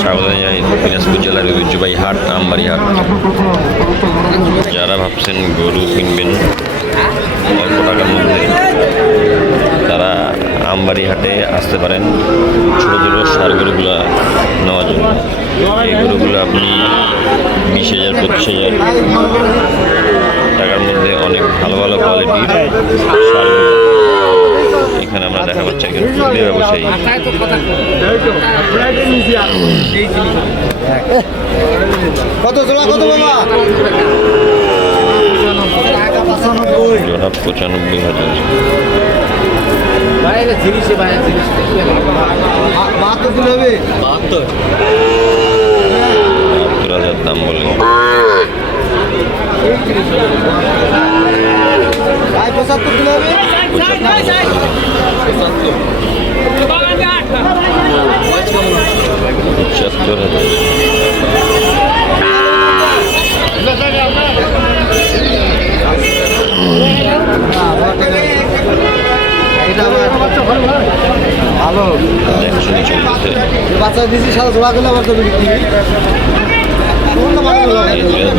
স্বাগত জানাই দিনাজপুর জেলার ঐতিহ্যবাহী হাট আমবাড়ি হাট। যারা ভাবছেন গরু কিনবেন অল্প টাকার মধ্যে, তারা আমবাড়ি হাটে আসতে পারেন ছোটো ছোটো ষাঁড় গরুগুলো নেওয়ার জন্য। এই গরুগুলো আপনি 20,000 25,000 টাকার মধ্যে অনেক ভালো ভালো কোয়ালিটির ষাঁড় গরু। এখানে আমরা দেখা পাচ্ছি একজন ফুলের ব্যবসায়ী। কত জোড়া কত বাবা? জোড়া 95,000। বাহাত্তর 72,000 দাম বলে। 75 কিলো হবে। 75,000। ভালো দেখাশোনা চলতেছে। বাচ্চা দিয়েছি সারা জোড়া করলে আবার তো বিক্রি এই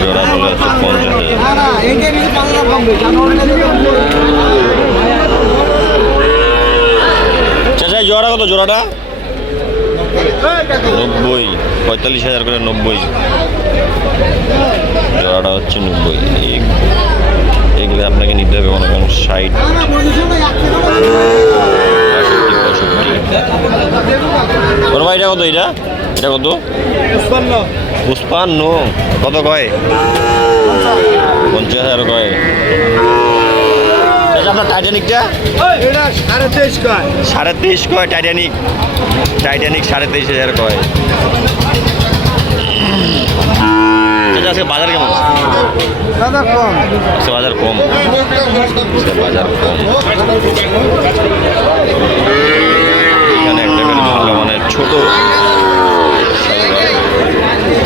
জোড়া বলে হচ্ছে 50,000। না না এইটা নিচে 5,000 কম দেয় চাচা জোড়া কত? জোড়াটা 90, 45,000 করে 90। জোড়াটা হচ্ছে 90। এগুলো আপনাকে নিতে হবে মনে করেন 60, 65। ওর ভাই এটা কত? এটা কত? 55। কত কয়? 50,000 কয়। আপনার টাইটানিকটা 23.5 কয়। 23.5 কয়। টাইটানিক 23,500 কয়। আজকে বাজার কেমন? দাদা কম আজকে বাজার কম। এখানে একটা ভালো মানে ছোট।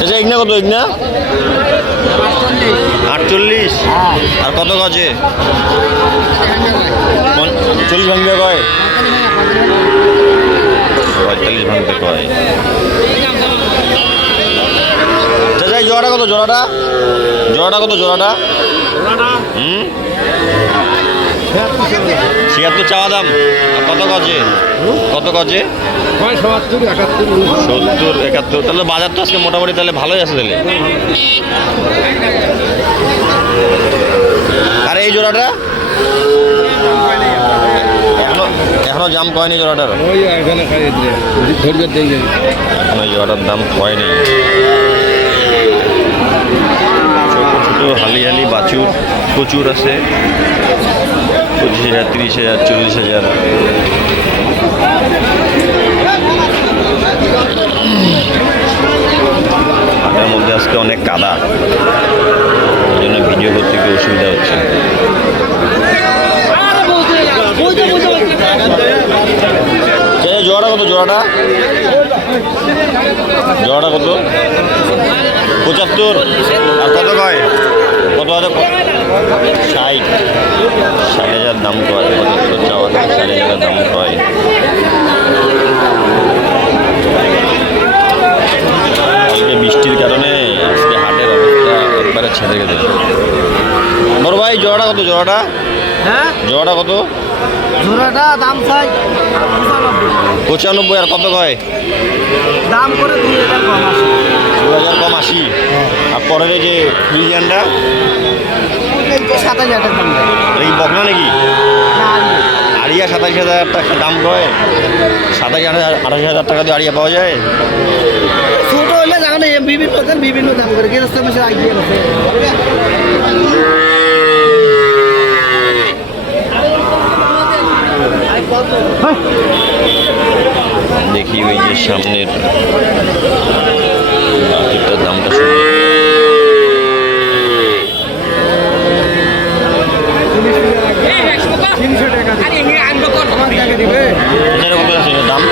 আচ্ছা ইগনা কত? ইগনা 48। আর কত গজে? 40 ভাঙবে কয়। 45 ভাঙতে কয়। চাচা জোড়াটা কত? জোড়াটা কত? জোড়াটা 76 চাওয়া দাম। আর কত গজে? 70, 71। তাহলে বাজার তো আজকে মোটামুটি তাহলে ভালোই আছে তাহলে। আর এই জোড়াটা এখনো দাম কয়নি জোড়াটার। এখনো জোড়াটার দাম কয়নি। ছোট ছোট হালি বাছুর প্রচুর আছে। 25,000, 30,000, 40,000। হাটের মধ্যে আজকে অনেক কাদা, ওই জন্য ভিডিও করতে একটু অসুবিধা হচ্ছে। জোড়াটা কত? জোড়াটা কত? 75। আর কত কয়? কত হাজার? 60,000 দাম কয়। 75 চাওয়া, 60,000 দাম কয়। আজকে বৃষ্টির কারণে আজকে হাটের অবস্থা একবারে ছেড়ে গেছে। বড় ভাই জোড়াটা কত? জোড়াটা কত? জোড়াটা দাম চাই 95। আর কত কয়? দাম করে 2,000 কম আছে। 2,000 কম 80। আর পরের এই যে ফ্রিজিয়ানটা 27,000 দাম দেয়। এই বকনা নাকি? আড়িয়া 27,000 টাকা দাম কয়। 27,000 টাকা দিয়ে আড়িয়া পাওয়া যায়। ছোট হলে জানো বিভিন্ন দাম করে গৃহস্থ মাসে আইডিয়া আছে। দেখি ওই যে সামনের বাছুরটার দামটা শুনি। দাম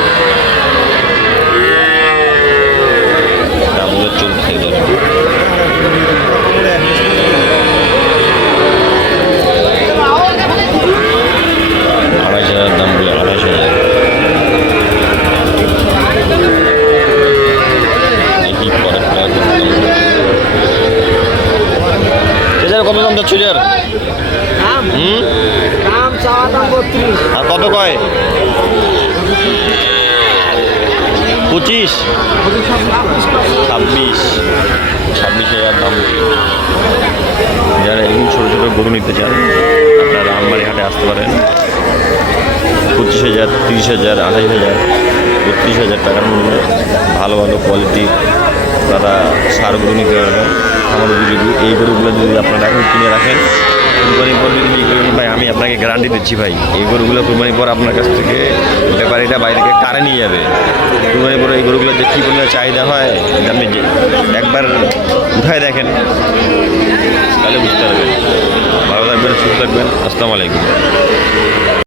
দামগুলো চলছে। দামগুলো 28,000। যাচ্ছ এটার? হুম, দাম চাওয়া দাম 32। আর কত কয়? 25, 26 হাজার দাম। যারা এরকম ছোটো ছোটো গরু নিতে চান আপনারা আমবাড়ি হাটে আসতে পারেন। 25,000, 30,000, 28,000, 32,000 টাকার মূল্যে ভালো ভালো কোয়ালিটির তারা সার গরু নিতে পারবেন। আমার উপযোগী এই গরুগুলো যদি আপনারা এখন কিনে রাখেন, কুরবানির পর যদি বিক্রি করেন ভাই, আমি আপনাকে গ্যারান্টি দিচ্ছি ভাই, এই গরুগুলো কুরবানির পর আপনার কাছ থেকে ব্যাপারীটা বাইরে থেকে কারে নিয়ে যাবে। কুরবানির পরে এই গরুগুলো যে কী পরিমাণে চাহিদা হয় আপনি যে একবার উঠায় দেখেন তাহলে বুঝতে পারবেন। ভালো থাকবেন, সুস্থ থাকবেন। আসসালামু আলাইকুম।